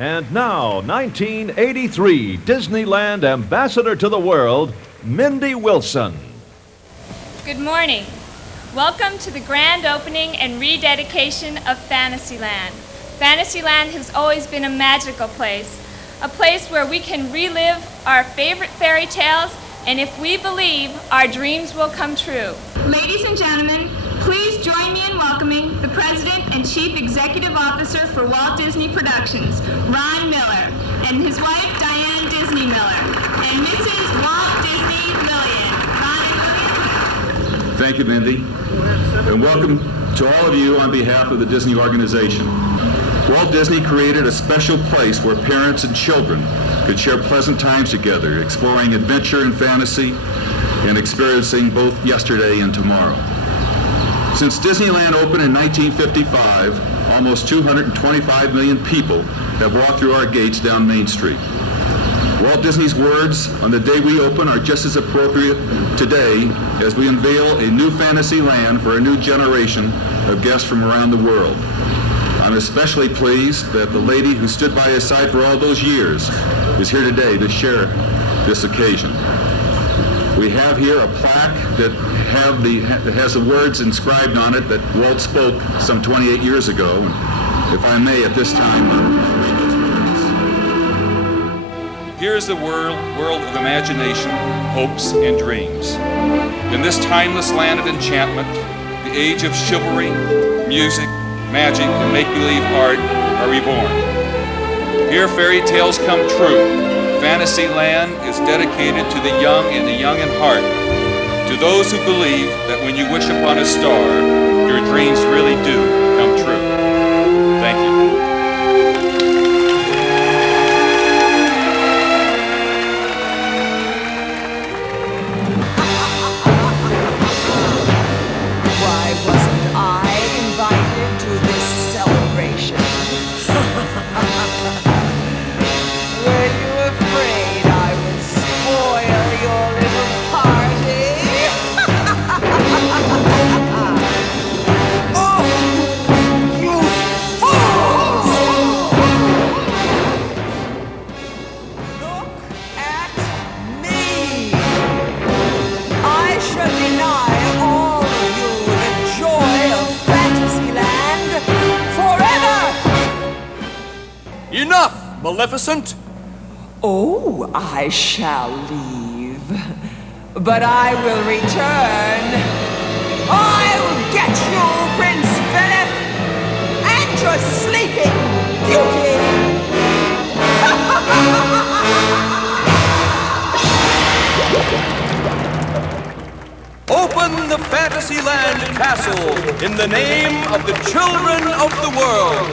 And now, 1983 Disneyland Ambassador to the World, Mindy Wilson. Good morning. Welcome to the grand opening and rededication of Fantasyland. Fantasyland has always been a magical place, a place where we can relive our favorite fairy tales, and if we believe, our dreams will come true. Ladies and gentlemen, please join me in welcoming the President and Chief Executive Officer for Walt Disney Productions, Ron Miller, and his wife, Diane Disney Miller, and Mrs. Walt Disney Lillian. Ron and Lillian. Thank you, Mindy, and welcome to all of you on behalf of the Disney organization. Walt Disney created a special place where parents and children could share pleasant times together, exploring adventure and fantasy, and experiencing both yesterday and tomorrow. Since Disneyland opened in 1955, almost 225 million people have walked through our gates down Main Street. Walt Disney's words on the day we open are just as appropriate today as we unveil a new fantasy land for a new generation of guests from around the world. I'm especially pleased that the lady who stood by his side for all those years is here today to share this occasion. We have here a plaque that has the words inscribed on it that Walt spoke some 28 years ago. And if I may, at this time, read those words. Here is the world of imagination, hopes, and dreams. In this timeless land of enchantment, the age of chivalry, music, magic, and make-believe art are reborn. Here fairy tales come true. Fantasyland is dedicated to the young and the young in heart, to those who believe that when you wish upon a star, your dreams really do come true. Thank you. Why wasn't I invited to this celebration? Were you afraid I would spoil your little party? Oh, you fools! Look at me! I shall deny all of you the joy of Fantasyland forever! Enough, Maleficent! Oh, I shall leave, but I will return. I'll get you, Prince Philip, and your sleeping beauty! Open the Fantasyland Castle in the name of the children of the world!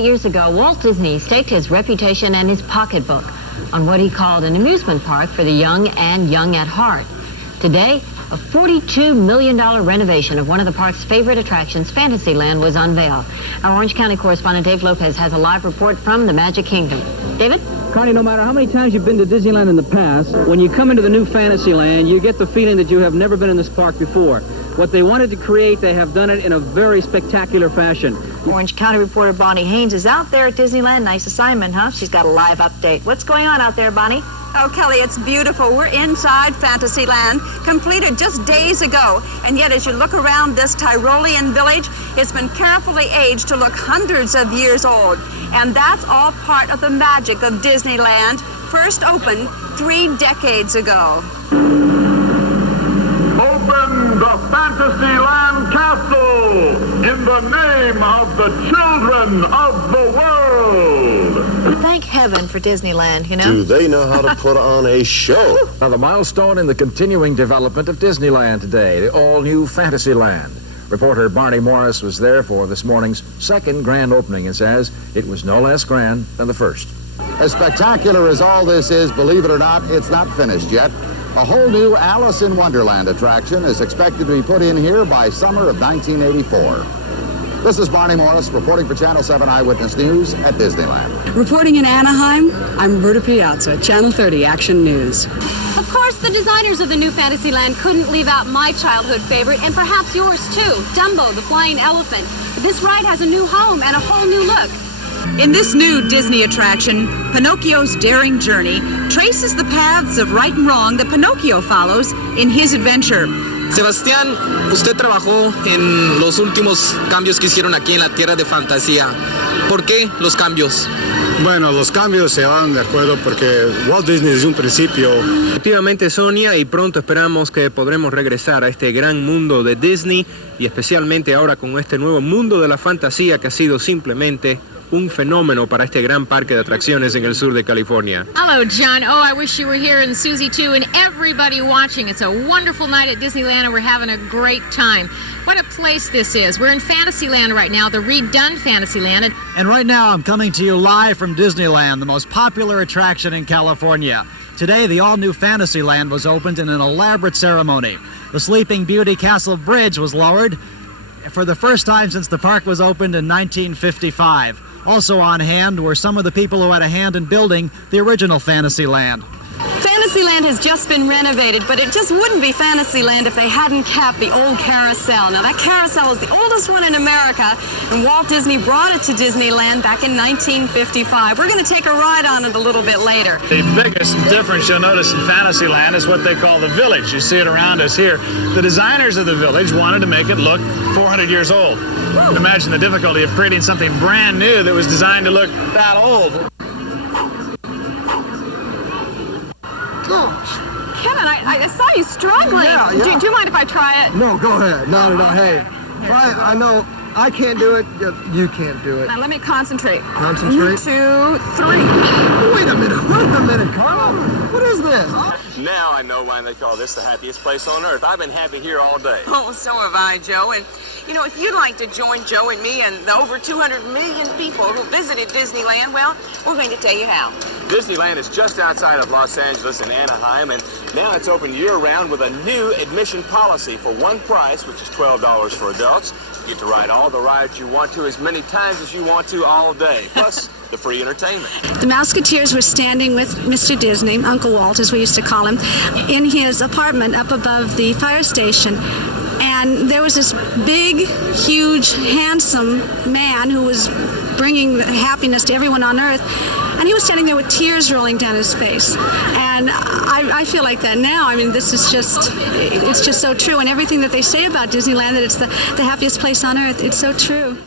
28 years ago, Walt Disney staked his reputation and his pocketbook on what he called an amusement park for the young and young at heart. Today, a $42 million renovation of one of the park's favorite attractions, Fantasyland, was unveiled. Our Orange County correspondent Dave Lopez has a live report from the Magic Kingdom. David? Connie, no matter how many times you've been to Disneyland in the past, when you come into the new Fantasyland, you get the feeling that you have never been in this park before. What they wanted to create, they have done it in a very spectacular fashion. Orange County reporter Bonnie Haynes is out there at Disneyland. Nice assignment, huh? She's got a live update. What's going on out there, Bonnie? Oh, Kelly, it's beautiful. We're inside Fantasyland, completed just days ago. And yet, as you look around this Tyrolean village, it's been carefully aged to look hundreds of years old. And that's all part of the magic of Disneyland, first opened 3 decades ago. Open the Fantasyland Castle in the name of the children of the world. Thank heaven for Disneyland, you know. Do they know how to put on a show? Now, the milestone in the continuing development of Disneyland today, the all-new Fantasyland. Reporter Barney Morris was there for this morning's second grand opening and says it was no less grand than the first. As spectacular as all this is, believe it or not, it's not finished yet. A whole new Alice in Wonderland attraction is expected to be put in here by summer of 1984. This is Barney Morris reporting for Channel 7 Eyewitness News at Disneyland. Reporting in Anaheim, I'm Roberta Piazza, Channel 30 Action News. Of course, the designers of the new Fantasyland couldn't leave out my childhood favorite, and perhaps yours too, Dumbo, the flying elephant. This ride has a new home and a whole new look. In this new Disney attraction, Pinocchio's daring journey traces the paths of right and wrong that Pinocchio follows in his adventure. Sebastián, usted trabajó en los últimos cambios que hicieron aquí en la Tierra de Fantasía. ¿Por qué los cambios? Bueno, los cambios se van de acuerdo porque Walt Disney desde un principio... Efectivamente, Sonia, y pronto esperamos que podremos regresar a este gran mundo de Disney y especialmente ahora con este nuevo mundo de la fantasía que ha sido simplemente un fenómeno para este gran parque de atracciones en el sur de California. Hello, John. Oh, I wish you were here, and Susie too, and everybody watching. It's a wonderful night at Disneyland, and we're having a great time. What a place this is. We're in Fantasyland right now, the redone Fantasyland. And right now, I'm coming to you live from Disneyland, the most popular attraction in California. Today, the all-new Fantasyland was opened in an elaborate ceremony. The Sleeping Beauty Castle Bridge was lowered for the first time since the park was opened in 1955. Also on hand were some of the people who had a hand in building the original Fantasyland. Fantasyland has just been renovated, but it just wouldn't be Fantasyland if they hadn't kept the old carousel. Now, that carousel is the oldest one in America, and Walt Disney brought it to Disneyland back in 1955. We're going to take a ride on it a little bit later. The biggest difference you'll notice in Fantasyland is what they call the village. You see it around us here. The designers of the village wanted to make it look 400 years old. Imagine the difficulty of creating something brand new that was designed to look that old. Gosh. Kevin, I saw you struggling. Yeah. Do you mind if I try it? No, go ahead. No. Hey, I know I can't do it. You can't do it. Now, let me concentrate. Concentrate. 1, 2, 3. Wait a minute, Carl. What is this? Now I know why they call this the happiest place on earth. I've been happy here all day. Oh, so have I, Joe. And, you know, if you'd like to join Joe and me and the over 200 million people who visited Disneyland, well, we're going to tell you how. Disneyland is just outside of Los Angeles in Anaheim, and now it's open year-round with a new admission policy for one price, which is $12 for adults. You get to ride all the rides you want to as many times as you want to all day, plus the free entertainment. The Mouseketeers were standing with Mr. Disney, Uncle Walt, as we used to call him, in his apartment up above the fire station. And there was this big, huge, handsome man who was bringing happiness to everyone on Earth. And he was standing there with tears rolling down his face. And I feel like that now. I mean, this is just, it's just so true. And everything that they say about Disneyland, that it's the happiest place on Earth, it's so true.